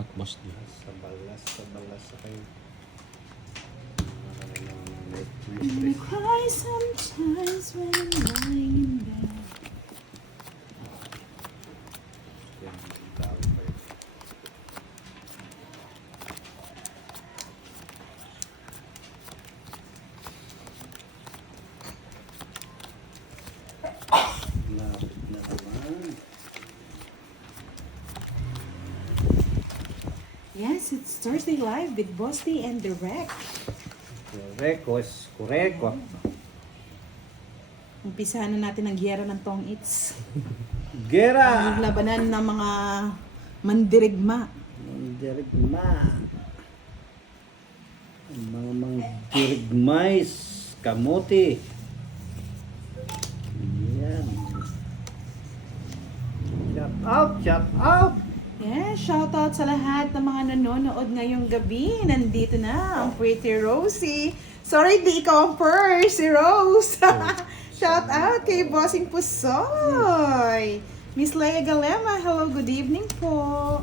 At boss di. Sa balas sa kayo. I cry sometimes when I'm lying in bed. Yan, tao pa yun. Lapit na naman. Yes, it's Thursday Live with Boss D and Direct. Correct. Umpisahan na natin ang giyera ng Tong Its. Gera! Ang labanan ng mga mandirigma. Mandirigma. Ang mga mandirigmais. Kamote. Yan. Shout out! Yeah, shout out sa lahat ng mga nanonood ngayong gabi. Nandito na ang Pretty Rosie. Sorry, di ikaw ang first, si Rose. Shout out kay Bossing Pusoy. Miss Leia Galema, hello, good evening po.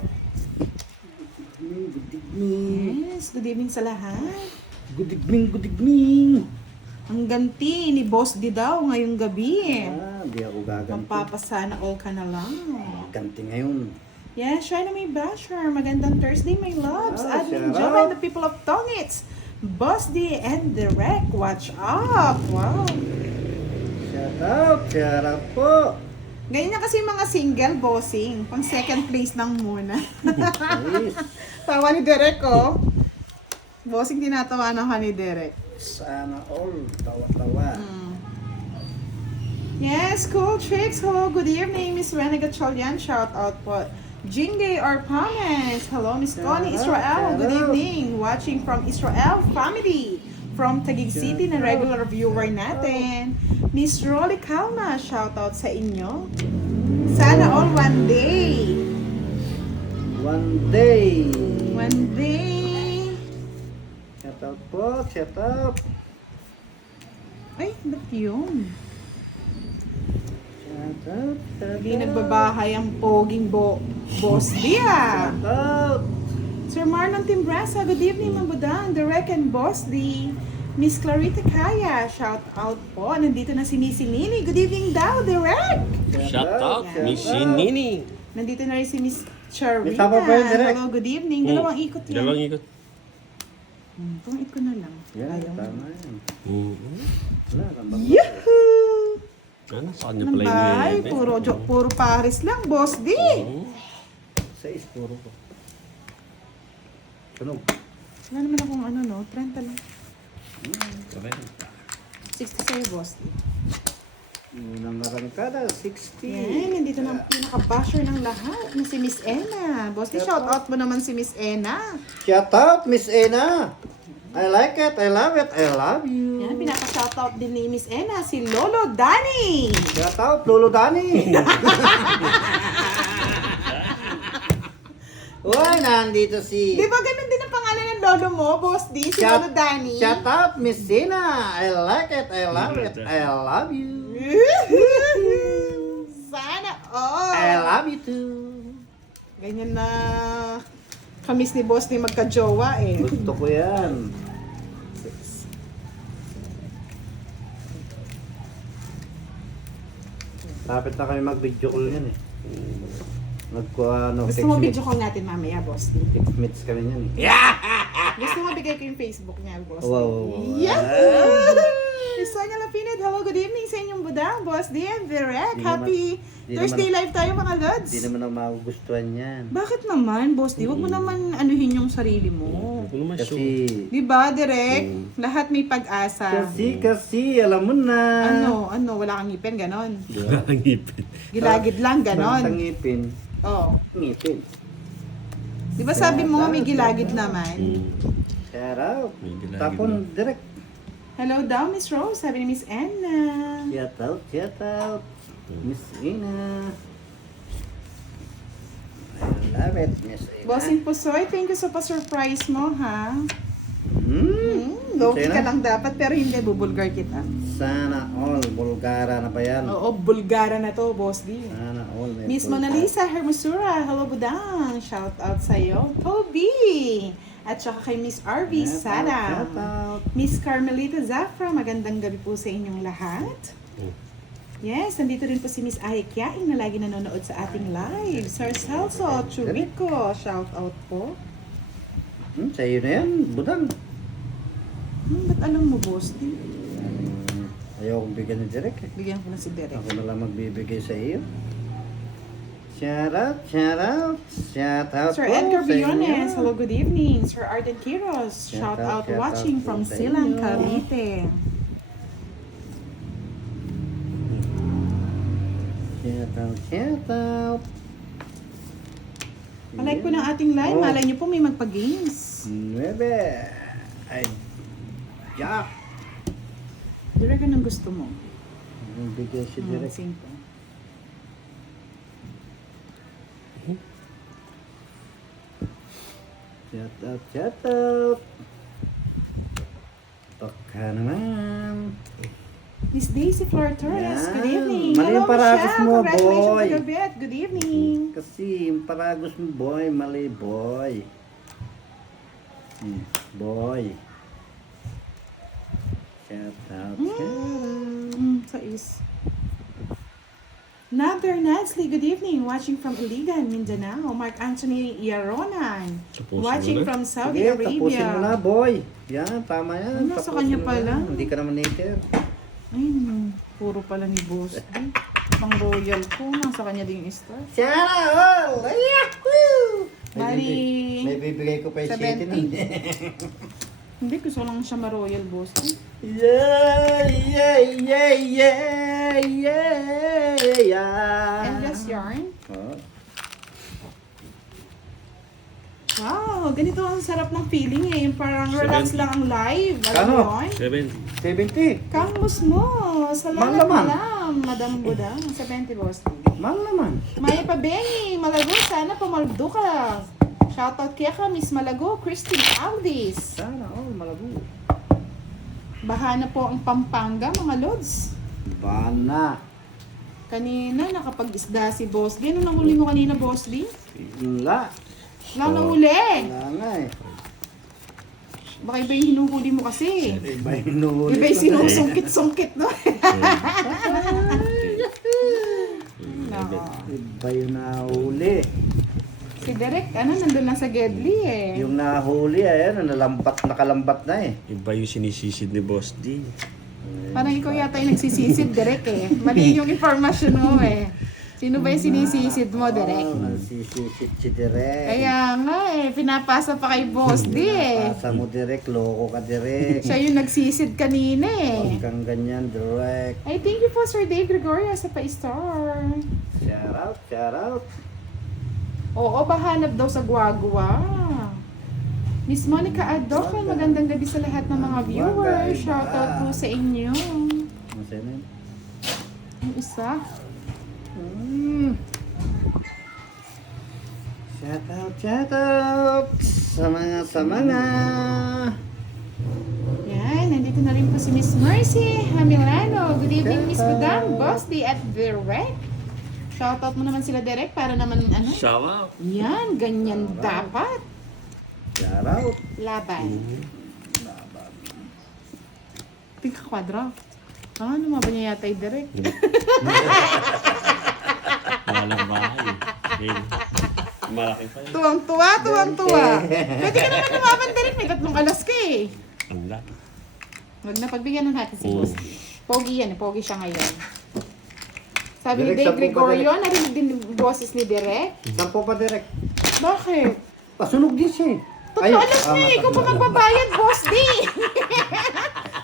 Good evening. Yes, good evening sa lahat. Good evening. Ang ganti ni Boss D daw ngayong gabi. Di ako gaganti. Mampapasana all ka na lang. Ganti ngayon. Yeah, Shina May Basher. Magandang Thursday, my loves. Admin shout Java out. and the people of Tongits. Boss D and Direct. Watch up. Wow. Shout out po. Ganyan na kasi mga single bossing. Pang second place lang muna. Yes. Tawa ni Direct, oh. Bossing tinatawa ng ni Direct. Sana all. Tawa-tawa. Yes, cool tricks. Hello, good evening, Miss Rena Gatchalian. Shout out po. Jingay Arpanes. Hello, Miss Connie Israel. Good evening. Watching from Israel family. From Taguig City na regular viewer natin. Miss Rolly Calma. Shout out sa inyo. Sana all one day. One day. One day. Shout out po. Shout out. Ay, ba't yun? Shout out. Hindi nagbabahay ang poging boss dia. Shout out. Sir Marlon Timbrasa, good evening, Mabudang, Direct and Boss D. Miss Clarita Kaya, shout out po. Nandito na si Missy Nini. Good evening daw, Direct. Shout out, Yeah. Miss Nini. Nandito na rin si Miss Charita. May tama pa yun, Direct. Hello, good evening. Dalawang ikot yan. Dalawang ikot. Pangit ko na lang. Yan, Ayaw mo. tama yan. Mm-hmm. Wala, tambak. Yahoo! Ano, sa kanya pala yung Nambay, yun. puro Paris lang, Boss D. Sa ispuro ko. Tunog. Wala naman akong ano, no? 30 lang. Correct. 60 sa'yo, Boss D. Unang arangkada, 60. Yan, nandito na ang pinaka-basher ng lahat na si Miss Ena. Boss D, shout out mo naman si Miss Ena. Shout out, Miss Ena. I like it, I love it, I love you. Yan, pinaka-shoutout din ni Miss Ena, si Lolo Danny. Shout out, Lolo Dani. Uy, nandito si... Di ba ganun din ang pangalan ng lolo mo, Boss D, si Lolo Danny? Shout out, Miss Ena. I like it, I love it, I love you. Sana all. I love you too. Ganyan na kamis ni Boss D magka-jowa eh. Gusto ko yan. Lapit na kami mag-video call yan eh. Gusto mo video call natin mamaya, Boss D? 6 minutes kami yan eh. Gusto mo bigay ko yung Facebook niya, Boss D? Wow. Yahoo! Miss Sonia Lapinid, hello, good evening sa inyong budang, Boss D and Direct. Di Happy naman- di Thursday naman- live tayo, mga lods. Hindi naman ako magugustuhan yan. Bakit naman, Boss D? Huwag mo naman anuhin yung sarili mo. Ako naman Kasi, sure. Di ba, Direct? Lahat may pag-asa. kasi, alam mo na. Ano, wala kang ngipin, ganon. Wala kang ngipin. Gilagid lang, Basta ganon. ngipin. Oh. Ngipin. Di ba sabi mo nga may gilagid naman? Shout out. May gilagid Tapon, na. direct. Hello daw, Miss Rose. Sabi ni Miss Anna. Shout out, shout out. Miss Ina. I love it, Miss Ina. Bossing Pusoy, thank you sa pa-surprise mo, ha? Sa'yo Low-key ka na? lang dapat, pero hindi, bubulgar kita. Sana all. Bulgara na ba yan? Oo, bulgara na to, Boss D. Sana all. Miss Mona Lisa Hermosura, hello budang. Shout out sa'yo. Toby. At saka kay Miss RV Sara. Miss Carmelita Zafra, magandang gabi po sa inyong lahat. Yes, nandito rin po si Miss Ayekyain na lagi nanonood sa ating live. Sir Celso Churico, shout out po. Sa'yo na yan, budang. Ba't alam mo, boss? Ayaw kong bigyan ni Derek eh. Bigyan ko na si Derek. Ako na lang magbibigay sa iyo. Shout out, shout out, shout out Sir po Edgar sa inyo. Biones, hello, good evening. Sir Arden Quiros, shout out shout watching out from po sa Silang, inyo. Cavite. Shout out, shout out. Palike po ng ating live, Oh. malay niyo po may magpa-games. 9. Ay, Jack. Direk, anong gusto mo? Bigay si Derek. Simple. Shout out, shout out. Baka naman. Miss Daisy Flor Torres, Yan. good evening. Mali yung paragos Michelle. mo, Congratulations boy. to your bet. Good evening. Kasi yung paragos mo, boy, mali, boy. Boy. Shout out, shout out. Sais. Nader Nadsley, good evening. Watching from Iligan, Mindanao. Mark Anthony Yaronan. Tapusin Watching mo na. from Saudi Sige, tapusin mo na, Arabia. boy. Yan, tama yan. Nasa Tapusin kanya mo pala. na. Hindi ka naman native. Ay, puro pala ni Boss D. Pang royal ko. Nasa kanya din yung star. Shout out! Yahoo! Bali, May bibigay ko pa yung 70. 7 nun. Hindi, gusto lang siya ma-royal, Boss D. Yeah, yeah, yeah, yeah, yeah. And just yarn. Oh. Wow, ganito ang sarap ng feeling eh. Yung parang relax lang ang live. Alam mo Kano? yun? 70. 70. Kamos mo. Salamat Malaman. malam, Madam Budang. 70 boss. Mahal naman. Maya Pabengi, Malago, sana pumaldo ka. Shoutout kaya ka, Miss Malago, Christine Alvis. Sana, malago. Baha na po ang Pampanga, mga lods. Bana. Kanina, nakapag-isda si Boss D. Ano nahuli mo kanina, Boss D? Wala. Wala nahuli. Wala nga eh. Baka iba yung hinuhuli mo kasi. Iba yung nuhuli. Iba yung sinusungkit-sungkit, no? Nako. Iba yung nahuli. Si Derek, nandun lang sa Gedli eh. Yung nahuli, ayan, nakalambat na eh. Iba yung sinisisid ni Boss D. Parang ikaw yata yung nagsisisid, Derek eh. Mali yung informasyon mo eh. Sino ba yung sinisisid mo, Derek? Sisisit si Direk. Kaya nga eh, pinapasa pa kay Boss D eh. Pasa mo Direk, loko ka Direk. Siya yung nagsisid kanina eh. Huwag kang ganyan, Direk. Ay, thank you po Sir Dave Gregorio sa pa-star. Shout out, shout out. Oo, bahanap daw sa Guagua. Miss Monica Adokal, magandang gabi sa lahat ng mga viewers. Shoutout po sa inyo. Masaya na yun. Yung isa. Shout out sa mga. Yan, nandito na rin po si Miss Mercy Hamilano. Good evening, Miss Budang, Boss D at Direk. Shoutout mo naman sila, Direk, para naman ano? Shout out. Yan, ganyan dapat. Shout out. Laban. Tingka kwadra. Ano ba niya yata yung Direk? Walang bahay. Eh, malaki pa yun. Tuwang-tuwa, tuwang-tuwa. Pwede ka naman lumaban, Direk. May 3 alas ka eh. Ang laki. Huwag na pagbigyan ng natin si Oo. Boss. Pogi yan, pogi siya ngayon. Sabi ni Direk, Dave saan po ba, Gregorio, narinig din yung boses ni Direk. Saan po pa Direk? Bakit? Pasunog din siya eh. Totoo lang niya, ikaw pa matanda. magbabayad, Boss D!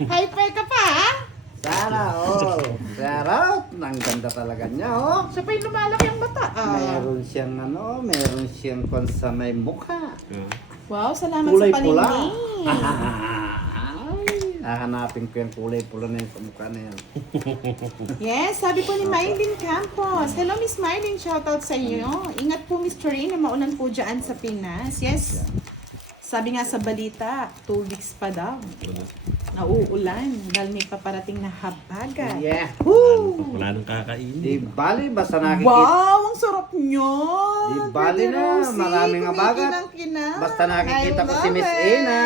Hyper ka pa, ha? Sana all. Shout out. Ang ganda talaga niya oh. Siya pa yung lumalaki ang mata. Meron siyang kon sa may mukha. Ah. Wow, salamat Kulay sa pula. paningin. Ay, hahanapin ko yung kulay pula na yun sa mukha na yan. Yes, sabi po ni Mylene Campos. Hello, Miss Mylene. Shoutout sa iyo. Ingat po, Miss Torine. Maulan po dyan sa Pinas. Yes. Sabi nga sa balita, 2 weeks pa daw. nauulan dahil may paparating na habagat. Yeah. Wala nang kakainin. Di bali, basta nakikita. Wow, ang sarap nyo! Di bali na, maraming habagat. Basta nakikita ko si Miss Ena.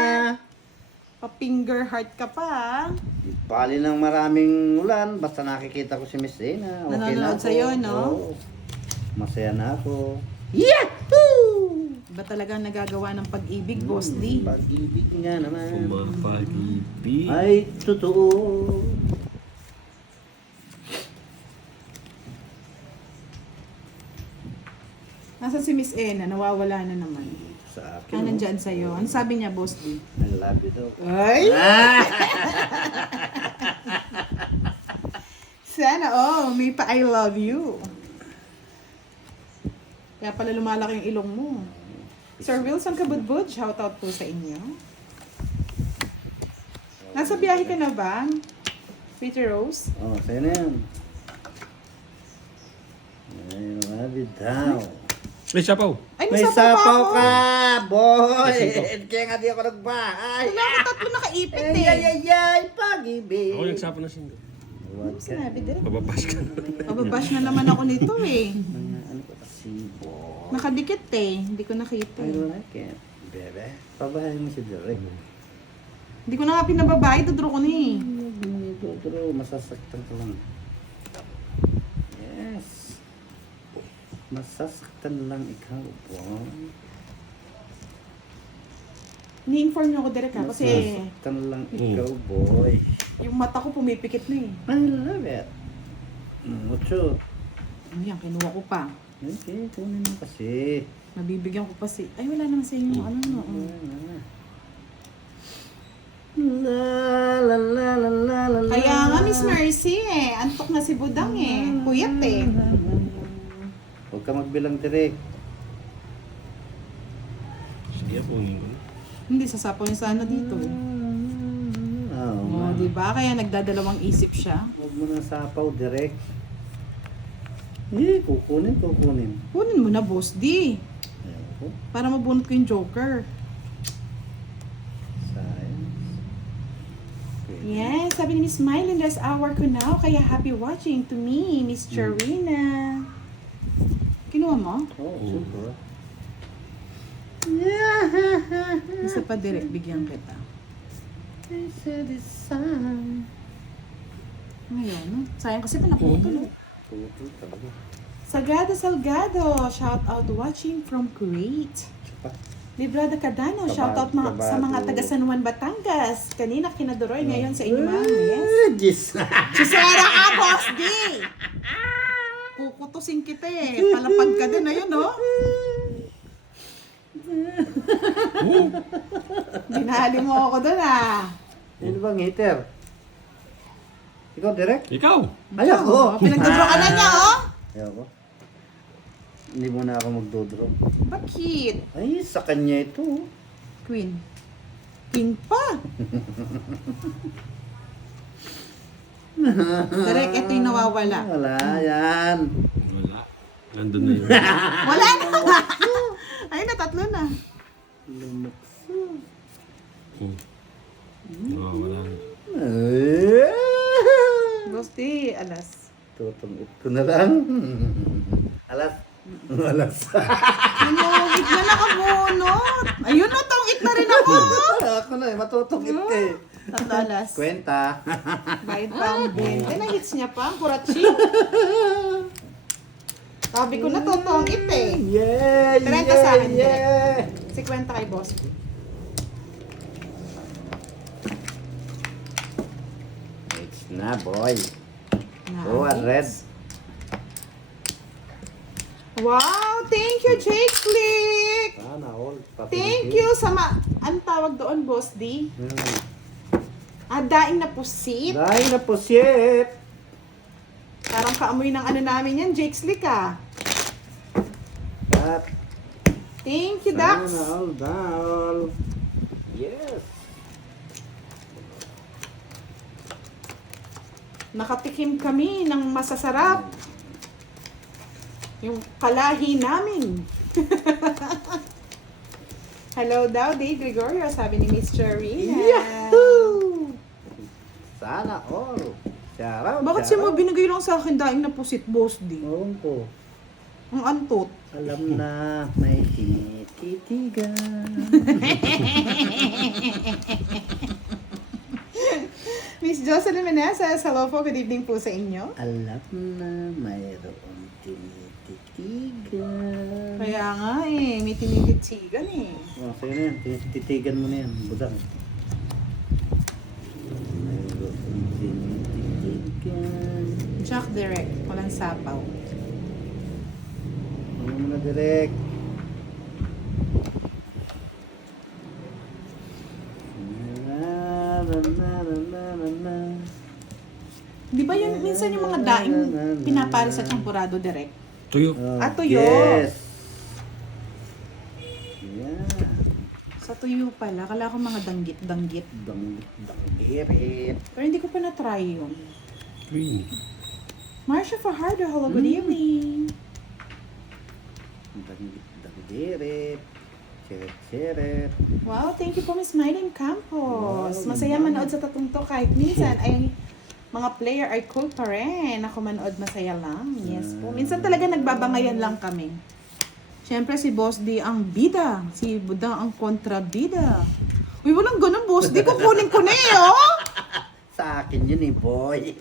Pa-finger heart ka pa. Di bali ng maraming ulan, basta nakikita ko si Miss Ena. Okay na Nanonood ako. sa'yo, no? Oo. Masaya na ako. Ba talagang nagagawa ng pag-ibig, Boss D? Pag-ibig nga naman. Pumapag-ibig. Ay, totoo. Nasaan si Miss Ena? Nawawala na naman. Sa akin. Ah, nandyan sa'yo. Ano sabi niya, Boss D? I love you daw. Ay! Sana, may pa I love you. Kaya pala lumalaki yung ilong mo. Sir Wilson Kabudbud, shoutout po sa inyo. Nasa biyahe ka na ba? Pretty Rose? Oh, sa'yo na yan. I love you daw. May sapaw. Ay, May nasa pa sapaw ako. ka, boy! Kaya nga di ako nagbahay. Wala ako tatlo nakaipit Ay, ay, eh. ay, ay, pag-ibig. Ako nagsapaw na sindo. Ano sinabi din? Mababash ka na. Mababash na naman ako nito eh. Ano ko kasi, boy? Nakadikit eh. Hindi ko nakita I eh. like it. Bebe, pabahay mo si Derek. Hindi ko na nga pinababae. Dudro ko na eh. Pero masasaktan ko lang. Yes. Masasaktan lang ikaw, boy. Ni-inform niyo ako direct ha. Kasi Masasaktan lang ikaw, boy. yung mata ko pumipikit na eh. I love it. Mucho. Ano yan? Kinuha ko pa. Okay, kunin mo kasi. Mabibigyan ko pa si... Ay, wala naman sa inyo. Ano no? La la la la la la la. Kaya nga, Miss Mercy eh. Antok na si Budang eh. Puyat eh. Huwag ka magbilang direct. Sige po. Hindi, sasapaw niya sana dito eh. Oh, Oh, di ba? Kaya nagdadalawang isip siya. huwag mo nang sapaw direct. Kukunin. Kunin mo na, Boss D. Ayun ko. Para mabunot ko yung Joker. Science. Yes, sabi ni Miss Mylene, last hour ko now. Kaya happy watching to me, Miss Charina. Kinuha mo? Oh, super. Isa pa direct, bigyan kita. I said it's time. Ngayon, no? Sayang kasi pa naputol. Oh. Putol talaga. Sagada Salgado, shout out watching from Kuwait. Tsaka. Librada Cadano, Kabado, shout out sa mga kabado. taga San Juan, Batangas. Kanina kinadoroy, ngayon sa inyo ma'am. Yes. Diyos. Chisera ka, Boss D! Kukutusin kita eh. Palapag ka din, ayun no? Binali mo ako doon ah. Ano bang hater? Ikaw direct? Ikaw. Ayoko. Pinagdodro ka na niya oh. Ayoko. Hindi mo na ako magdodro. Bakit? Ay, sa kanya ito. Queen. King pa. Direk, ito yung nawawala. Wala yan. Wala. Nandun na yun. Wala na. Ayun na, tatlo na. Lumukso. Wala na. Boss D, alas. Tutungit ko na lang. Alas. Alas. Nanungit na nakabunot. Ayun na, tungit na rin ako. Ako na eh, matutungit ka eh. Tatlo alas. Kwenta. Bayad pa ang 20. Na-hits niya pa, ang kuratsi. Sabi ko na, totongit eh. Yeah, 30 sa akin, yeah. Si kwenta kay Boss D. It's na, boy. Nice. Go on, red. Wow, thank you, Jake Click. Sana all. Thank you sa anong tawag doon, Boss D? Daing na pusit. Dahil na po shit. Parang kaamoy ng ano namin yan, Jake Slick ah. At Thank you, Dax. sana all down. Yes. Nakatikim kami ng masasarap. Yung kalahi namin. Hello daw, Dave Gregorio, sabi ni Miss Charina. Yahoo! Sana all. Shout out. Bakit si mo binigay lang sa akin daing na pusit, Boss D? Oo po. Ang antot. Alam na may tinititigan. Miss Jocelyn Meneses, hello po, good evening po sa inyo. Alam na mayroong tinititigan. Kaya nga eh, may tinititigan eh. Oh, sa'yo na yan. Tinititigan mo na yan. Budang. Mayroong tinititigan. Jack direct, walang sapaw. Ano mo na direct? Di ba yun, minsan yung mga daing pinapari sa champurado direct? Tuyo. Ah, tuyo. Yes. Yeah. Sa tuyo pala, kala ko mga danggit-danggit. Danggirit. Pero hindi ko pa na-try yun. Green. Marcia Fajardo, hello, good evening. Danggirit. Cheret. Wow, thank you po Miss Mylene Campos. Masaya manood sa tatong to kahit minsan ay mga player ay cool pa rin. Ako manood masaya lang. Yes po. Minsan talaga nagbabangayan lang kami. Siyempre si Boss D ang bida. Si Budang ang kontrabida. Uy, walang ganun Boss D. Kukunin ko na eh, oh! Sa akin yun eh, boy.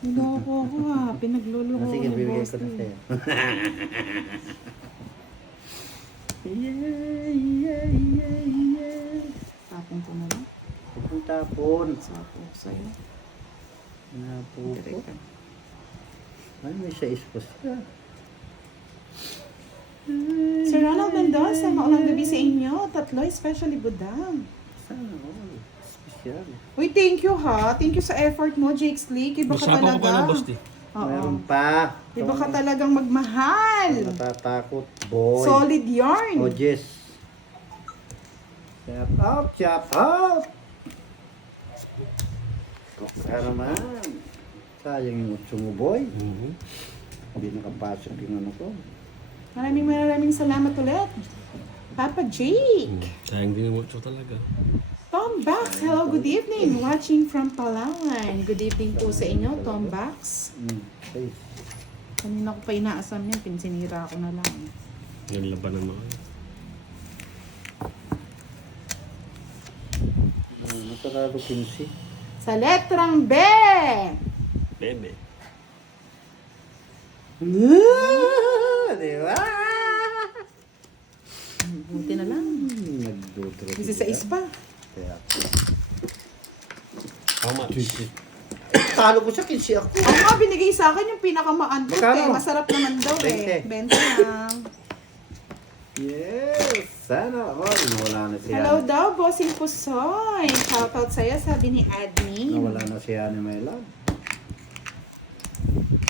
Niloko ko ah. Pinagluloko ko Sige, ni bibigyan Boss ko na D. sa'yo. Yeah. Tapon ko na lang. Itong tapon. Sapo sa'yo. Napo po. Direct ka. Ay, may size pa siya. Sir Ronald Mendoza, maulang gabi sa inyo. Tatlo, especially Budang. Sana all. Special. Uy, thank you ha. Thank you sa effort mo, Jake Slick. Iba ka Masapaw ko talaga. na, boss di. Meron Oo. pa. Iba ka talagang magmahal. Natatakot, boy. Solid yarn. Oh, Jess. Shout out, shout out. Kaya naman. Sayang yung utso mo, boy. Hindi nakapasok yung ano ko. Maraming salamat ulit. Papa Jake. Sayang din yung mucho talaga. Tom Bax, hello, good evening. Watching from Palawan. Good evening po sa inyo, Tom Bax. Okay. Kanina ko pa inaasam yan, pinsinira ko na lang. Yung laban ng mga. Masarado 15. Sa letrang B. Bebe. Di ba? Buti na lang. Nagdudro. 16 pa. Kaya, How much? talo ko siya, 15 ako. Ang nga binigay sa akin yung pinakamaantot eh. Magkano? Masarap naman daw eh. 20. 20 lang. Yes! Sana all. Nawala na siya. Hello daw, Bossing Pusoy. Shoutout sa'yo, sabi ni Admin. Nawala na siya ni My Love.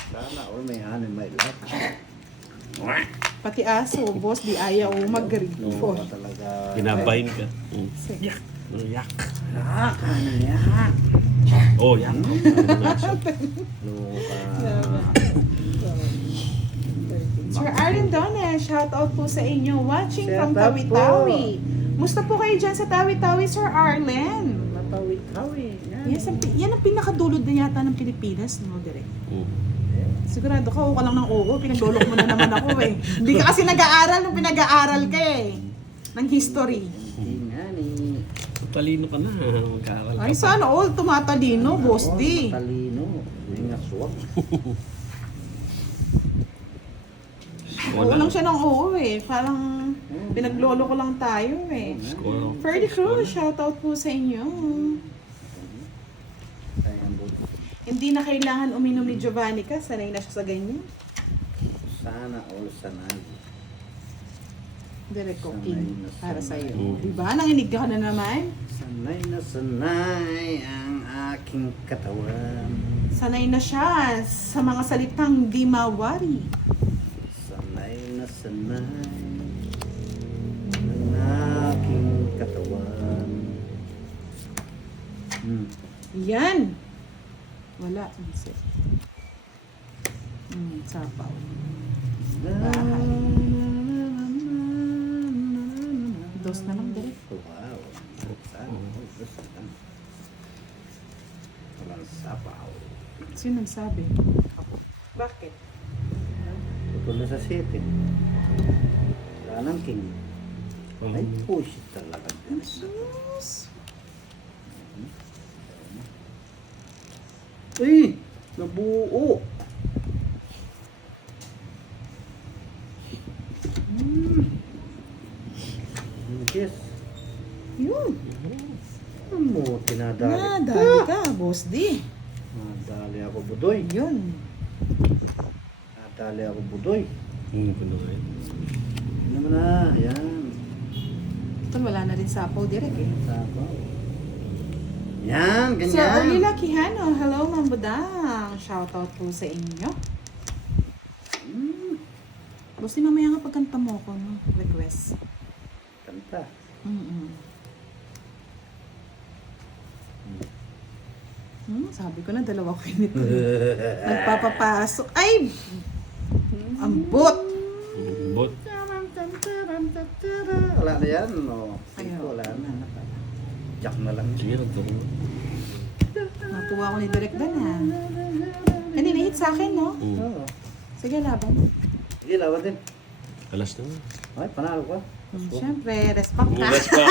Sana all may honey, My Love. Pati aso, boss, di ayaw mag-refo. Luka talaga. Ginabayin ka. Sige. Yak. Yak. Yak! Ano yak? Oh, yak. Luka. Sir Arlen Dones, shoutout po sa inyo. Watching from Shout out po. Tawi-Tawi. Musta po kayo dyan sa Tawi-Tawi, Sir Arlen? Matawid-tawid. Yes, yan ang pinakadulod na yata ng Pilipinas, no, direct. Sigurado ka, oo ka lang ng oo. Pinaglulok mo na naman ako eh. Hindi ka kasi nag-aaral nung pinag-aaral ka eh. Ng history. Hindi nga ni. Talino ka na. Magkaaral ka. Ay, sana all tumatalino, boss D. Talino. Hindi nga swak. Oo lang siya ng oo eh. Parang pinaglolo ko lang tayo eh. Score. Ferdy Cruz, shoutout po sa inyo. Ayan, buti. Hindi na kailangan uminom ni Giovanni ka. Sanay na siya sa ganyan. Sana all sanay. Direct Sanay cooking na para sa sanay. iyo. Diba? Nanginig ka na naman. Sanay na sanay ang aking katawan. Sanay na siya sa mga salitang di mawari. Sanay na sanay ang aking katawan. Yan. Wala. Isip. Sapaw. Dos na lang direct. Wow. Sana all. ng sapaw. Sino nagsabi? Bakit? Putol na sa city. Wala ng king. Ay, push talaga. Sus! Ay! Nabuo! Yes. Yun. Ano mo, tinadali Nadali ka, Boss D. Nadali ako budoy. Yun. Nadali ako budoy. Ano ko na nga yun? Ano naman na, yan. Ito, wala na rin sapaw direct eh. Sapaw. Yan, ganyan. Sir Orlila Quijano, hello Ma'am Budang. Shoutout po sa inyo. Boss D, mamaya nga pagkanta mo ko, no? Request. Kanta. Sabi ko na, dalawa ko yun ito. Nagpapapasok. Ay! Ambot! Bot. Wala na yan, no? Ayaw. Wala na. Jack na lang. Sige, nagturo. Natuwa ko ni Direk Dan ha. Kanina hit sa akin, no? Oo. Sige, laban. Sige, lawan din. Alas na nga. Ay, panalo ka. Siyempre, respect ka. Bugas pa.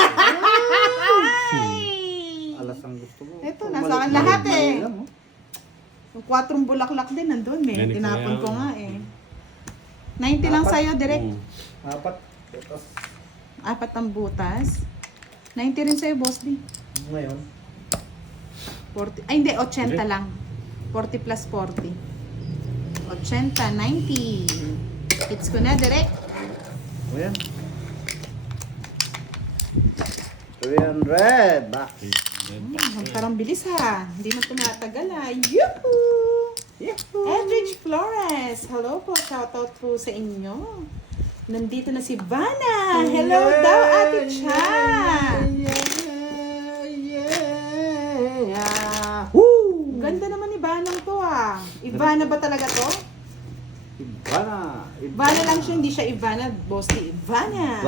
Alas ang gusto mo. Ito, nasa akin lahat eh. Alam mo. Yung 4 bulaklak din nandun eh. Ganito Tinapon kaya ko ako. nga eh. 90 lang sa'yo, Direk. Apat. Butas. 4 ang butas. 90 rin sa'yo, Boss D. Ngayon. 40. Ay, hindi. 80 lang. 40 plus 40. 80, 90. Hits ko na, Direk. O yan. 300. Back. Parang bilis ha. Hindi na tumatagal ha. Yuhuu! Edrich Flores. Hello po. Shoutout po sa inyo. Nandito na si Vanna. Hello daw, Ate Cha. Woo! Ganda naman ni Vanang to ah. Ivana ba talaga to? Ivana. Ivana lang siya, hindi siya Ivana. Boss ni Ivana.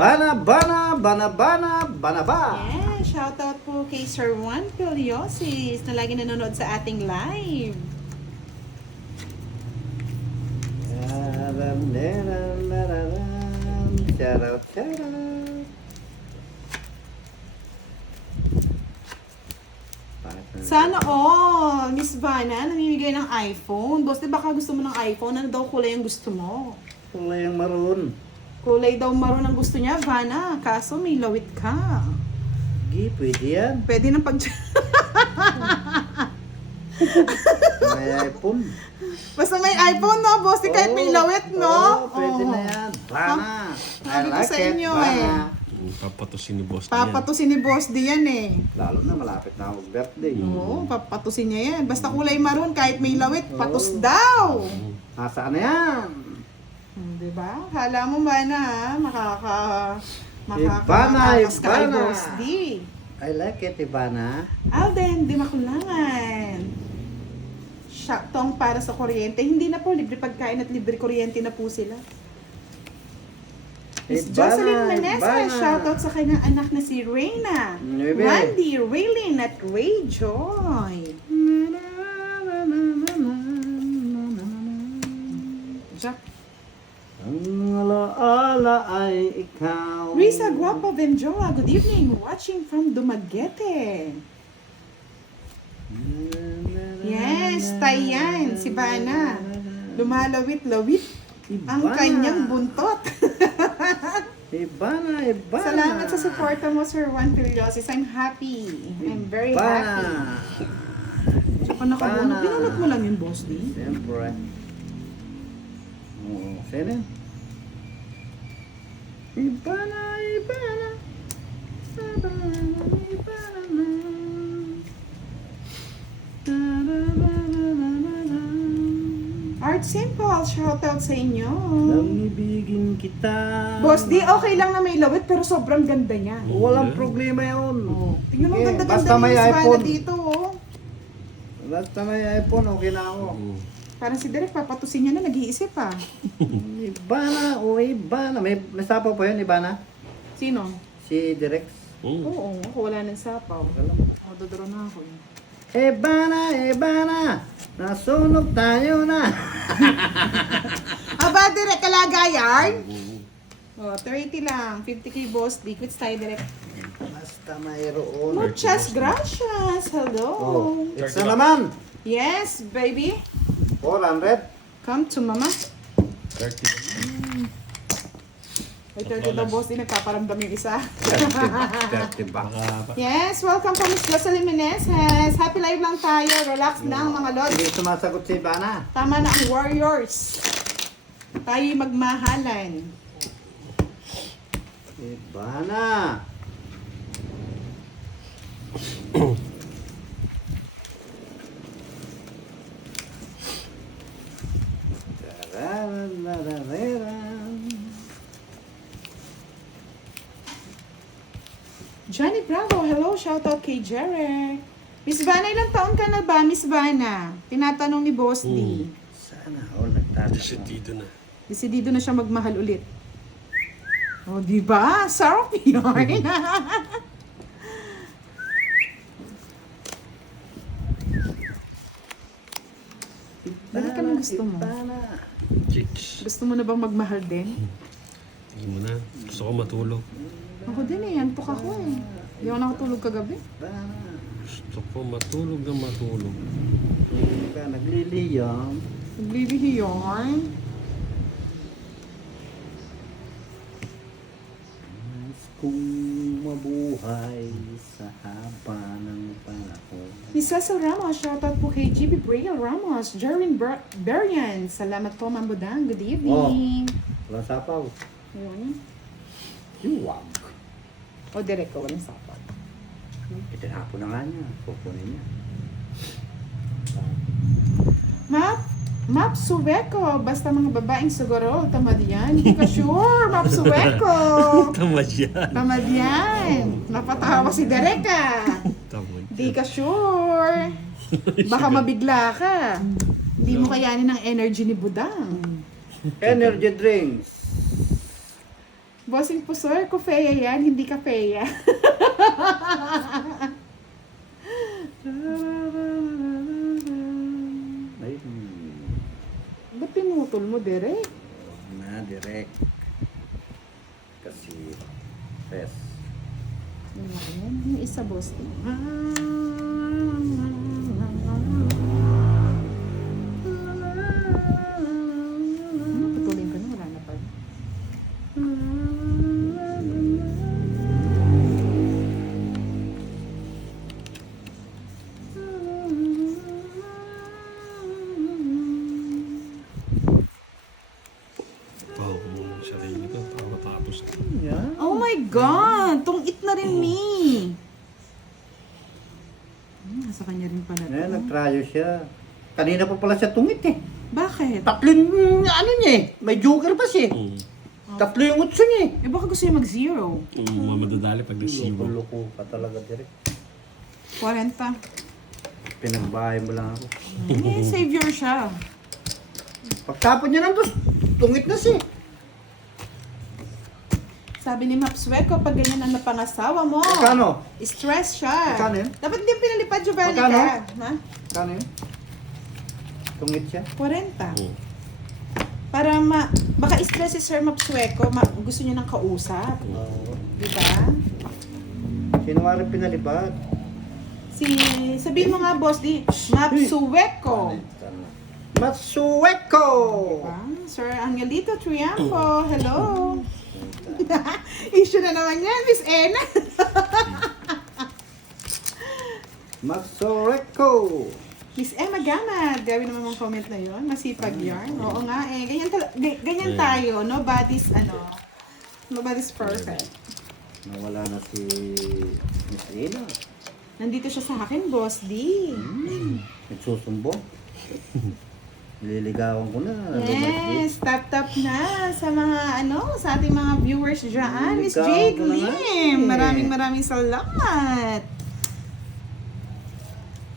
Bana ba? Yeah, shoutout po kay Sir Juan Piliosis na lagi nanonood sa ating live. Shoutout. Sana all, Miss Vanna, namimigay ng iPhone. Boss, di baka gusto mo ng iPhone? Ano daw kulay ang gusto mo? Kulay ang maroon. Kulay daw maroon ang gusto niya, Vanna. Kaso may lawit ka. Gi, pwede yan. Pwede nang pag... May iPhone. Basta may iPhone, no? Boss, di kahit may lawit, no? Oo, pwede Oo. na yan. Bana. Sabi ko sa inyo, Bana. Papatusin ni boss niya. Papatusin ni Boss di yan eh. Lalo na malapit na ako birthday. Oo, papatusin niya yan. Basta kulay maroon, kahit may lawit, patus daw. Nasaan na yan? Diba? Hala mo ba na Ivana, makakatakas ka kay Ivana. Boss D. I like it, Ivana. Alden, di makulangan. Syaktong para sa kuryente. Hindi na po, libre pagkain at libre kuryente na po sila. Miss Ivana, Jocelyn Manesa, Ivana. shoutout sa kanyang anak na si Reyna. Nuebe. Randy, Raylin at Ray Joy. Jack. Ang alaala ay ikaw. Risa Guapa Venjola, good evening. Watching from Dumaguete. Yes, Tayan, si Bana. Lumalawit-lawit ang Ivana. kanyang buntot. Ivana. Salamat sa suporta mo, Sir Juan Piliosis. I'm happy. I'm very happy. Tsaka nakabunot. Ivana. Binunot mo lang yung Boss D. Siyempre. Oo, sino? Ivana. Art Simple, shoutout sa inyo. Nang kita. Boss D, okay lang na may lawit pero sobrang ganda niya. Walang problema yun. Oh. Tingnan mo, Eh, ganda-ganda basta ni may Miss Vana iPhone. dito, oh. Basta may iPhone, okay na ako. Parang si Derek, papatusin niya na, nag-iisip pa. Ibana, o Ibana. May sapaw pa yun, Ibana? Sino? Si Direx. Oo, ako wala ng sapaw. Alam mo. Madodoro na ako. Eh. Ebana, nasunog tayo na. Aba, direct kalagayan. Oh, 30 lang. 50k boss. Di quits tayo direct. Basta mayroon. Muchas gracias. Hello. Oh, it's na naman. Yes, baby. 400. Come to mama. 30. Ay, 30 daw boss. Di nagpaparamdam yung isa. 30 bucks. Baka, Yes, welcome po Miss Jocelyn Meneses. Happy live lang tayo. Relax lang mga lods. Hindi sumasagot si Ivana. Tama na ang warriors. Tayo'y magmahalan. Ivana. Johnny Bravo, hello. Shoutout kay Jerry. Miss Vanna, ilang taon ka na ba, Miss Vanna? Tinatanong ni Boss D. Sana all nagtatanong. decidido na. Desidido na siya magmahal ulit. O, oh, di ba? Sarap yarn. Dali ka nang gusto mo. Chicks. Gusto mo na bang magmahal din? Hindi mo na. Gusto ko matulog. Ako din eh, antok ako eh. Hindi ako nakatulog kagabi. Gusto ko matulog na matulog. Ka nagliliyam. Naglilihi yarn. Mas kung mabuhay sa haba ng panahon. Miss Cecil Ramos, shoutout po kay GB Braille Ramos, Jerwin Berian. Salamat po, Ma'am Budang. Good evening. Walang sapaw. Ayun. Yuwag. O, direct ko, walang sapat. Itinapon na nga niya. Kukunin niya. Map Suweko. Basta mga babaeng siguro, tamad yan. Hindi ka sure, Map Suweko. Tamad yan. Tamad yan. Napatawa si Dereka. Tamad Hindi ka sure. Baka mabigla ka. Hindi mo kayanin ang energy ni Budang. Energy drinks. Bossing Pusor, kufeya yan, hindi kafeya. Ay, Ba't pinutol mo, Derek? na direct. Kasi, yes. Yung isa, boss. Putulin ko na, wala na pa. Bawa ko muna ang sarili ko. Para matapos na. Yeah. Oh my God! Tungit na rin ni. Nasa kanya rin pala Ngayon, to. nagtrayo siya. Kanina pa pala siya tungit eh. Bakit? Tatlo yung ano niya eh. May joker pa siya. Tatlo yung utso niya eh. Eh baka gusto niya mag-zero. Madadali pag nag-zero. Loko ka talaga direct. 40. Pinagbahay mo lang ako. Eh, savior siya. Pagtapon niya ng dos, tungit na siya. Sabi ni Map Sueco, pag ganyan ang napangasawa mo, Magkano? stress siya. Magkano yun? Dapat hindi pinalipad yung belly Magkano? ka. Ha? Kano yun? Tungit siya? 40. Para baka stress si Sir Map Sueco, gusto niya ng kausap. Oo. Diba? Sino nga rin pinalipad? Sabihin mo nga boss, Map Sueco. Matsueko! Diba? Sir Angelito Triampo, hello. Issue na naman yan, Miss Ena. Matsueko! Miss Emma Gamad, gawin naman mong comment na yon. Masipag yarn. Oo nga eh. Ganyan tayo. Nobody's perfect. Nawala na si Miss Ina. Nandito siya sa akin, Boss D. Nagsusumbong. Nililigawan ko na. Yes, tap na sa mga sa ating mga viewers dyan. Miss Ikaw Jade na nga Lim, eh. maraming salamat.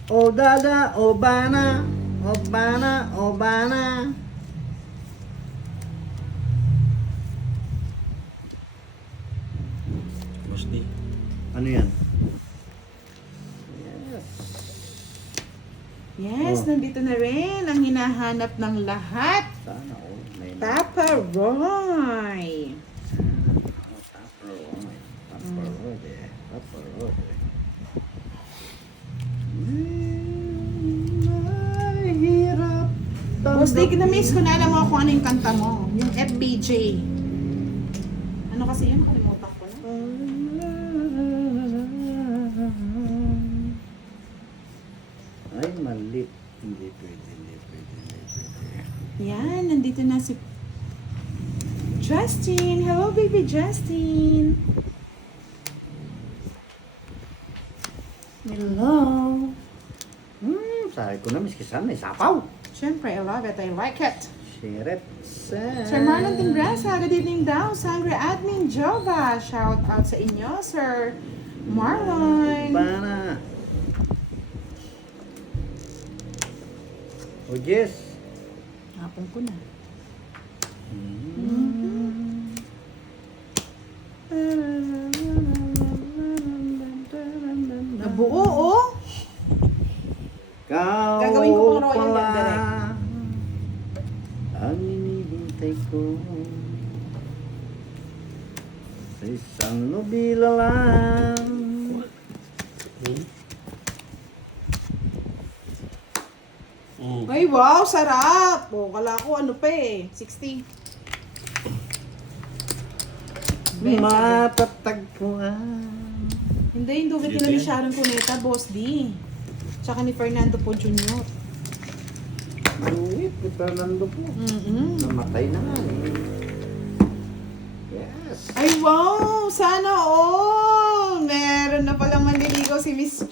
O dada, o bana, o bana, o bana. Boss D. Ano yan? Yes. Yes, Oh. nandito na rin ang hinahanap ng lahat. Sana all. May Papa Roy. Papa Roy. Papa Roy. Papa Roy. Mahirap. Boss Dick, na-miss ko na, alam mo kung ano yung kanta mo. Yung FBJ. Ano kasi yun? Kalimutan ko na. Ay, mali. Hindi pwede, hindi pwede, hindi pwede. Yan, nandito na si Justin. Hello, baby Justin. Hello. Sabi ko na, miski sana, isapaw. Siyempre, I love it. I like it. Siret. Sir Marlon Timbrasa, good evening daw. Sandra Admin Jova, shout out sa inyo, Sir Marlon. Pana. Oh, yes. Hapon ko na. Nabuo, oh. Kau Gagawin ko pang Royal pala yan, direct. ang hinihintay ko sa isang nobila lang. Ay, wow, sarap. O, kala ko ano pa eh. 60. Matatagpuan. Hindi, yung dugat nila ni Sharon Cuneta, Boss D. Tsaka ni Fernando po Jr. Maluwit ni Fernando po. Namatay na nga eh. Yes. Ay, wow! Sana all! Meron na palang manliligaw si Miss Cha.